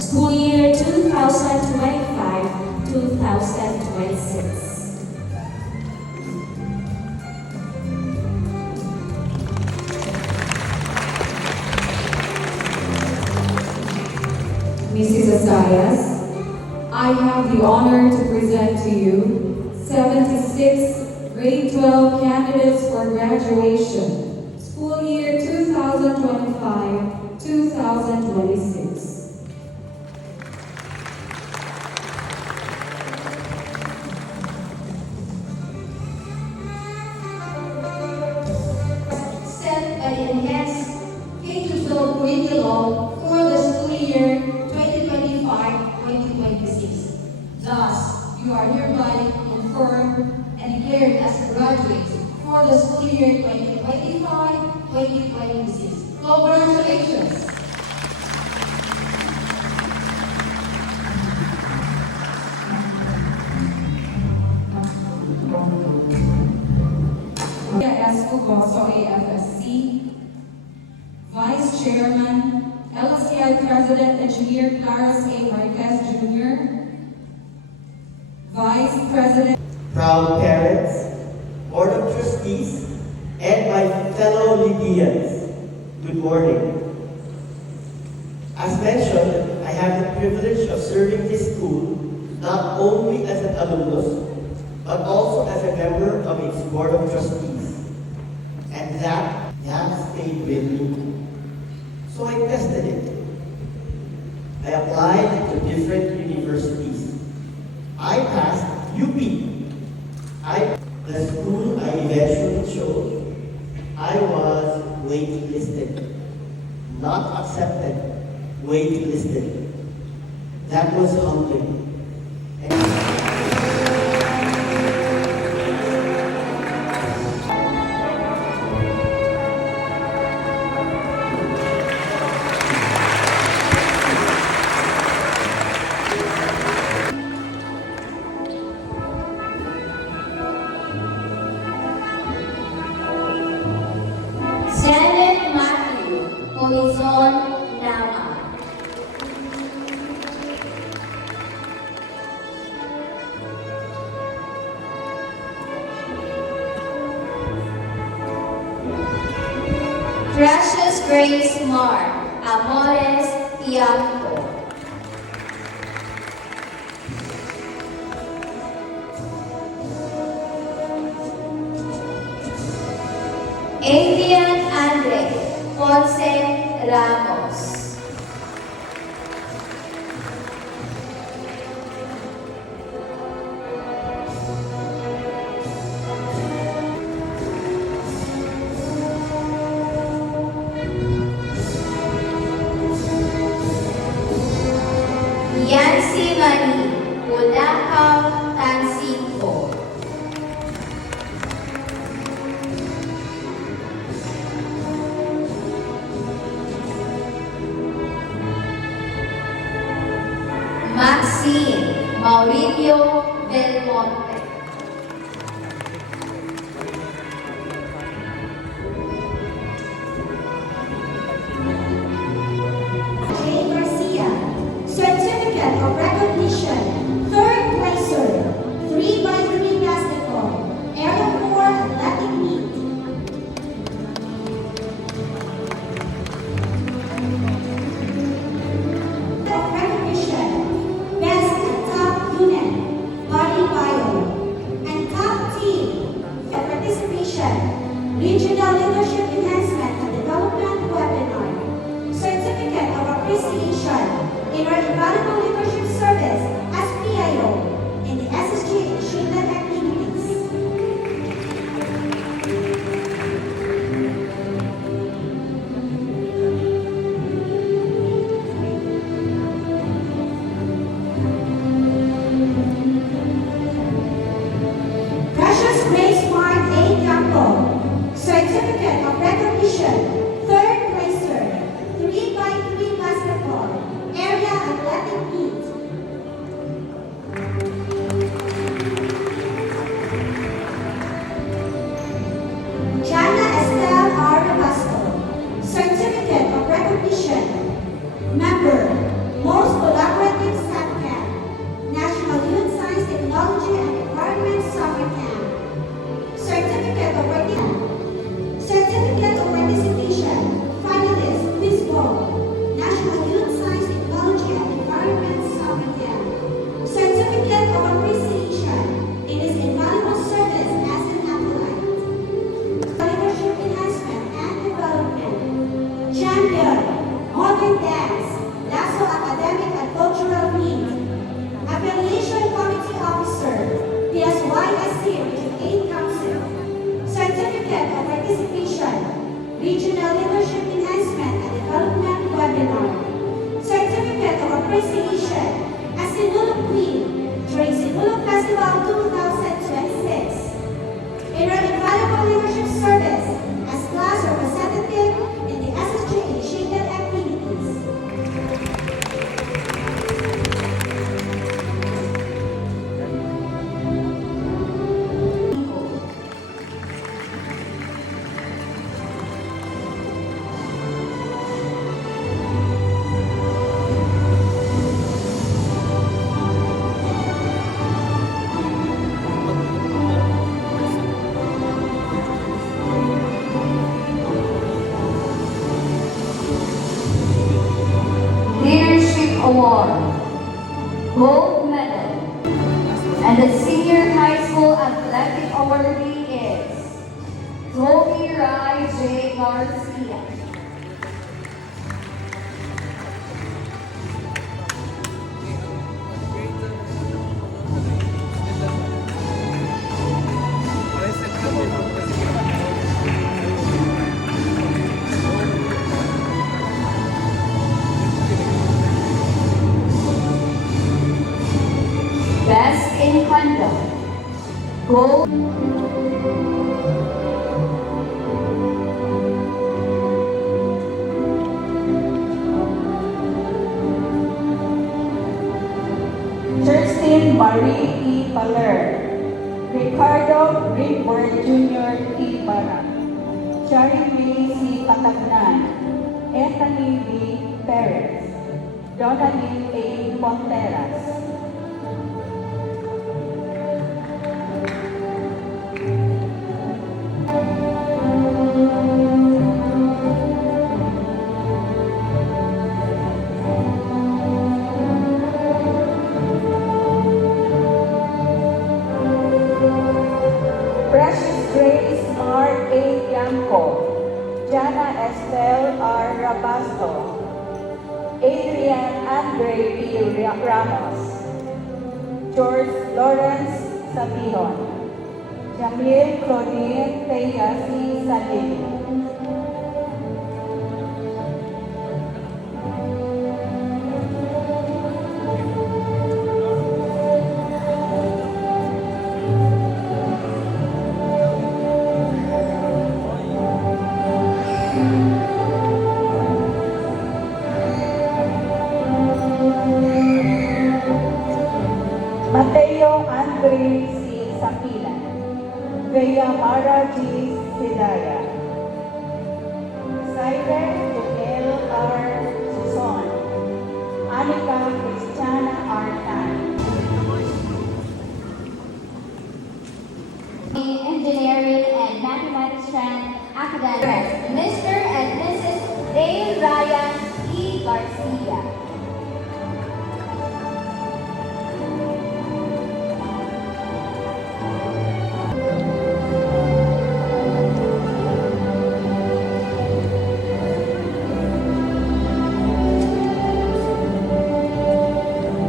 School year 2025-2026. Mrs. Asayas, I have the honor to present to you 76 grade 12 candidates for graduation, school year 2025-2026. Set by the enhanced K-12 curriculum for the school year 2025-2026. Thus, you are hereby confirmed and declared as graduates for the school year 2025-2026. Congratulations! S. Cugoso, AFSC, Vice Chairman, LSCI President Engineer Claros A. Marquez Jr., Vice President, proud parents, Board of Trustees, and my fellow Lydians, good morning. As mentioned, I have the privilege of serving this school not only as an alumnus, but also as a member of its Board of Trustees. And that stayed with me. So I tested it. I applied to different universities. I passed UP. The school I eventually chose, I was waitlisted. Not accepted, waitlisted. That was humbling. Janet Matthew Polizon Nama. Precious Grace Mar Amores Tiago. Adrian Andre Ponce Ramos. Yancy Mani Ulakaw Tansinko. Maxine Mauricio Belmonte. Jay Garcia, Certificate of Recognition, third placer, 3x3 basketball, Area 4 athletic meet. Of recognition, best and top unit, body bio, and top team for participation, regional leadership enhancement and development webinar. Certificate of Appreciation in our invaluable leadership service as PIO in the SSG initiated activities. Precious Grace Mark A. Campo, Certificate of Recognition, third placer, 3x3 basketball, area athletic meet. Jana Estelle R. Rabasco, Certificate of Recognition, member, most Line Dance, Lasso Academic and Cultural Meet. Affiliation Committee Officer, PSYSC Region 8 Council. Certificate of Participation, Regional Leadership Enhancement and Development Webinar. Certificate of Appreciation as Sinulog Queen during Sinulog Festival 2026. In her invaluable leadership service as class representative in the SSG initiated activities. Leadership Award, Gold Medal, and the Senior High School Athletic Awardee is Chloe Rai J. Garcia. Best in Conduct, Gold. Justin Marie E. Baler, Ricardo Greenberg Jr. E. Bara, Jeremy C. Patagnan, Anthony B. Perez, Donalyn A. Ponteras. Precious Grace R. A. Bianco, Jana Estelle R. Rabasto, Adrian Andre P. Ramos, George Lawrence Sabihon, Jamil Claudine Teya C. Salini. Mateo Andre C. Sapila, Vea Mara G. Hidaya, Siren Joel R. Suson, Anika Christiana R. Tan. Engineering and Mathematics Strand Academics, Mr. and Mrs. Dale Ryan E. Garcia.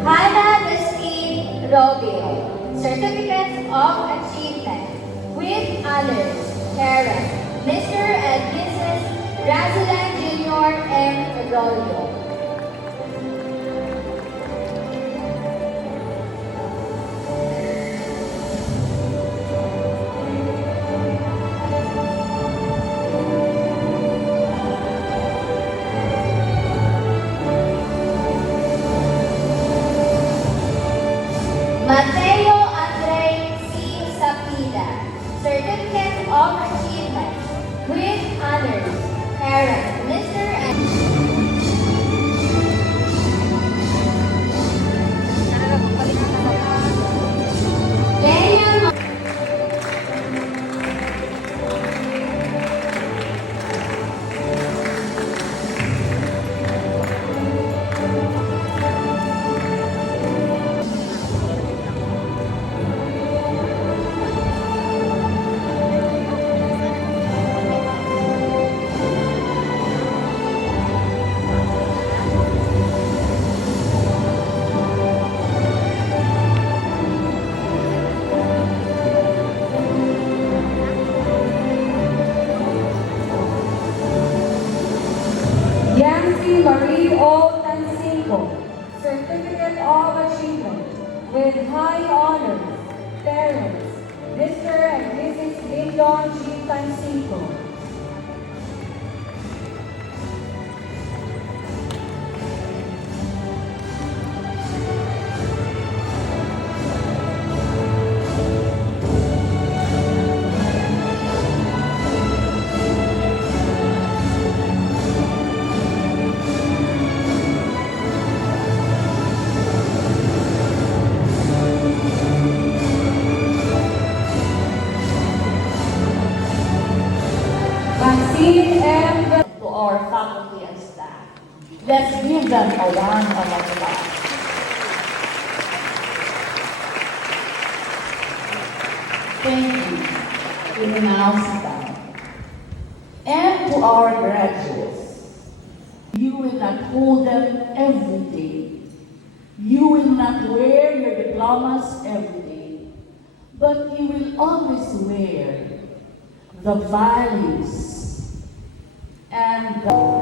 Hannah Christine Robio, Certificates of Achievement with honors, parents, Mr. and Mrs. Razulan Jr. M. Arroyo. Mateo Andre C. Sapida, Certificate of Achievement with honors, parents, Mr. and O. Tansico, Certificate of Achievement with high honors. Parents, Mr. and Mrs. Lyndon G. Tansico. Maxine M. To our faculty and staff. Let's give them a round of applause. Thank you. You may now sit down. And to our graduates, you will not hold them every day. You will not wear your diplomas every day, but you will always wear the values and the